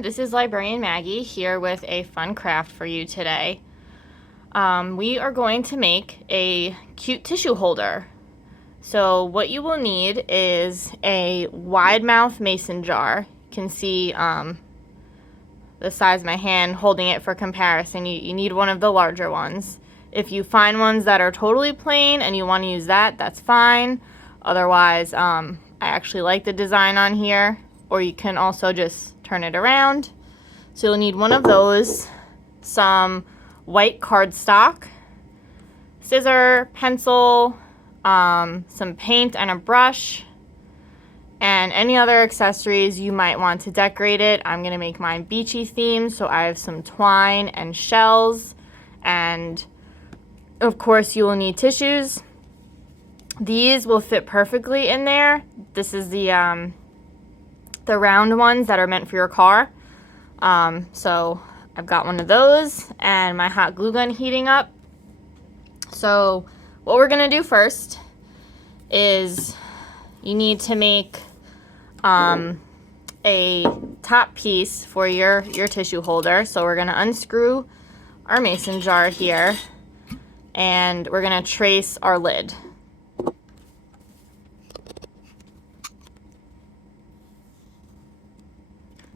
everyone, this is Librarian Maggie here with a fun craft for you today. We are going to make a cute tissue holder. So what you will need is a wide mouth mason jar. You can see the size of my hand holding it for comparison. You need one of the larger ones. If you find ones that are totally plain and you want to use that, that's fine. Otherwise, I actually like the design on here. Or you can also just turn it around. So you'll need one of those, some white cardstock, scissor, pencil, some paint and a brush, and any other accessories you might want to decorate it. I'm gonna make mine beachy themed, so I have some twine and shells, and of course you will need tissues. These will fit perfectly in there. This is the round ones that are meant for your car. So I've got one of those and my hot glue gun heating up. So what we're gonna do first is you need to make a top piece for your tissue holder. So we're gonna unscrew our mason jar here and we're gonna trace our lid.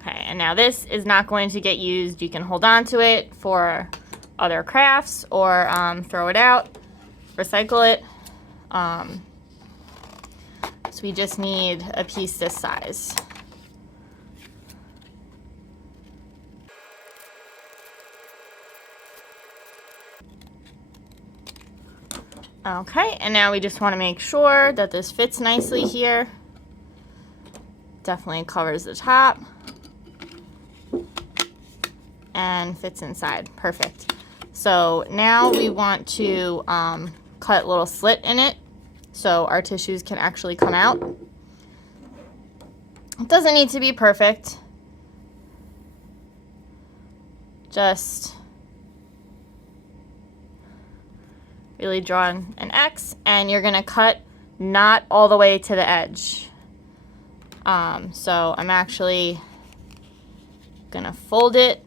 Okay, and now this is not going to get used. You can hold on to it for other crafts or throw it out, recycle it. So we just need a piece this size. Okay, and now we just want to make sure that this fits nicely here. Definitely covers the top. And fits inside. Perfect. So now we want to cut a little slit in it so our tissues can actually come out. It doesn't need to be perfect. Just really draw an X, and you're gonna cut not all the way to the edge. So I'm actually gonna fold it.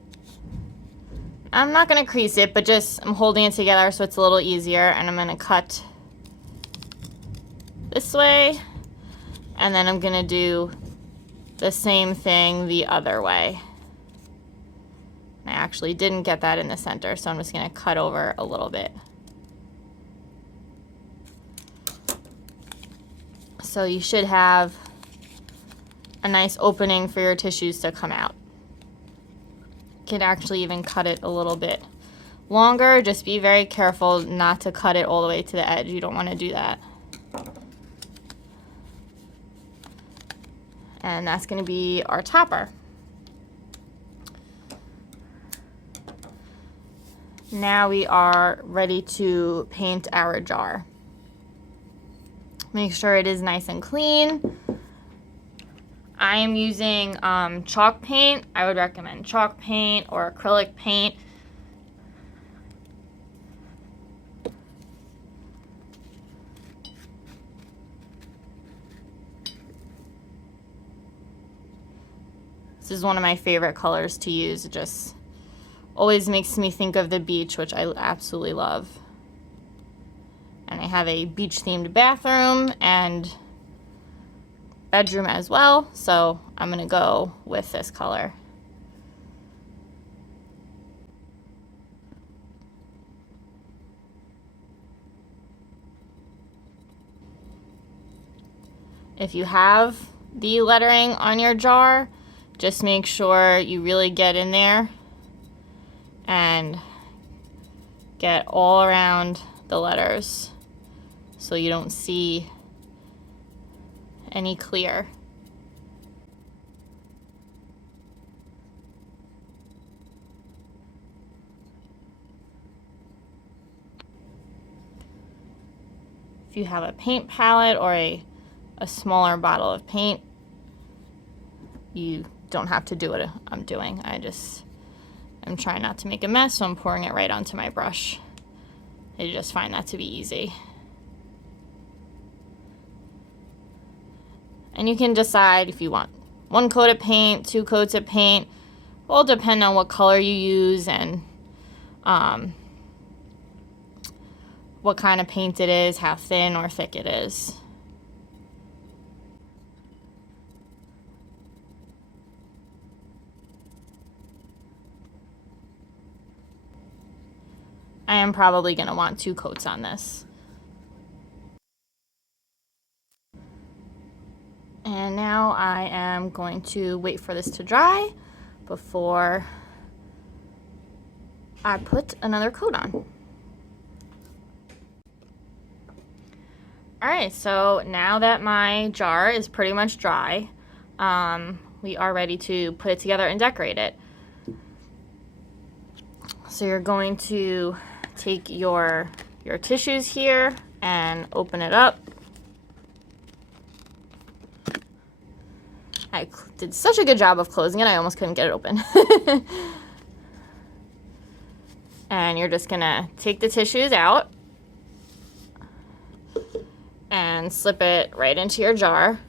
I'm not going to crease it, but just I'm holding it together so it's a little easier, and I'm going to cut this way, and then I'm going to do the same thing the other way. I actually didn't get that in the center, so I'm just going to cut over a little bit. So you should have a nice opening for your tissues to come out. Can actually even cut it a little bit longer. Just be very careful not to cut it all the way to the edge. You don't want to do that. And that's going to be our topper. Now we are ready to paint our jar. Make sure it is nice and clean. I am using chalk paint. I would recommend chalk paint or acrylic paint. This is one of my favorite colors to use. It just always makes me think of the beach, which I absolutely love. And I have a beach themed bathroom and bedroom as well, so I'm gonna go with this color. If you have the lettering on your jar, just make sure you really get in there and get all around the letters so you don't see any clear. If you have a paint palette or a smaller bottle of paint, you don't have to do what I'm doing. I'm trying not to make a mess, so I'm pouring it right onto my brush. I just find that to be easy. And you can decide if you want 1 coat of paint, 2 coats of paint, All depend on what color you use and what kind of paint it is, how thin or thick it is. I am probably going to want 2 coats on this. And now I am going to wait for this to dry before I put another coat on. Alright, so now that my jar is pretty much dry, we are ready to put it together and decorate it. So you're going to take your tissues here and open it up. I did such a good job of closing it, I almost couldn't get it open. And you're just gonna take the tissues out and slip it right into your jar.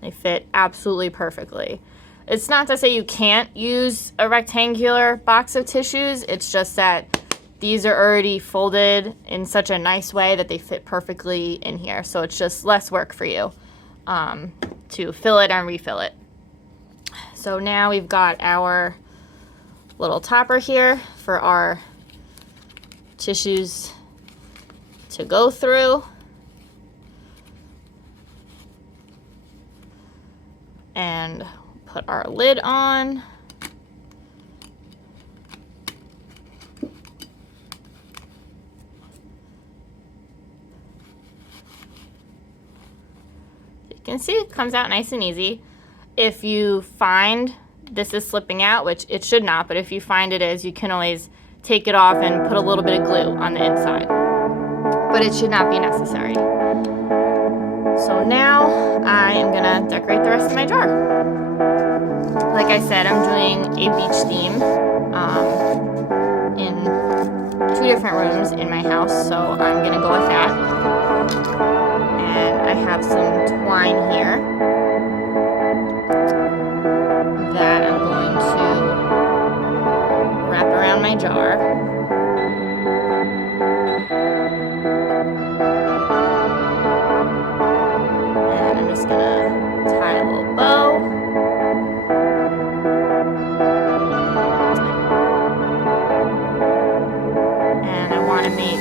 They fit absolutely perfectly. It's not to say you can't use a rectangular box of tissues, it's just that these are already folded in such a nice way that they fit perfectly in here. So it's just less work for you to fill it and refill it. So now we've got our little topper here for our tissues to go through. And put our lid on. You can see it comes out nice and easy. If you find this is slipping out, which it should not, but if you find it is, you can always take it off and put a little bit of glue on the inside. But it should not be necessary. So now I am gonna decorate the rest of my jar. Like I said, I'm doing a beach theme in 2 different rooms in my house, so I'm gonna go with that. And I have some twine here that I'm going to wrap around my jar. And I'm just gonna tie a little bow. And I want to make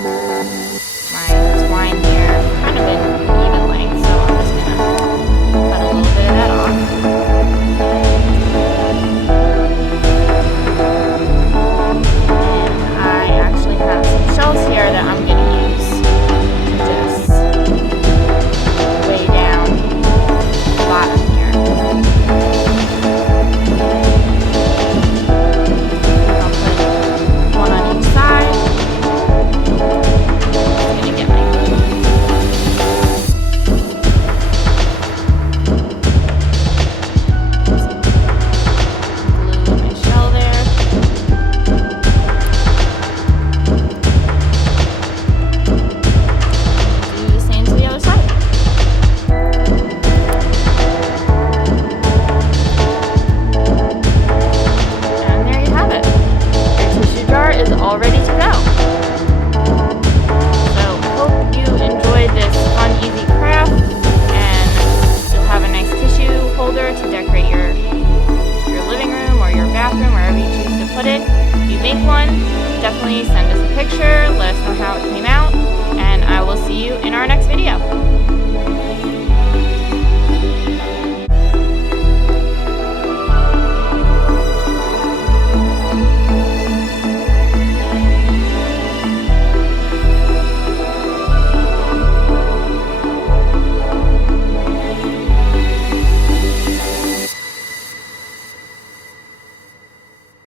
my twine here kind of an even length, so I'm just gonna cut a little bit of that off. And I actually have some shells here that I'm going to use to just weigh down the bottom here. I'll put one on each side. I'm going to get my glue. Glue my shell there. Do the same to the other side. And there you have it. Your tissue jar is all ready to go. So hope you enjoyed this fun, easy craft, and you'll have a nice tissue holder to decorate your living room or your bathroom, wherever you choose to put it. If you make one, definitely send us a picture, let us know how it came out, and I will see you in our next video.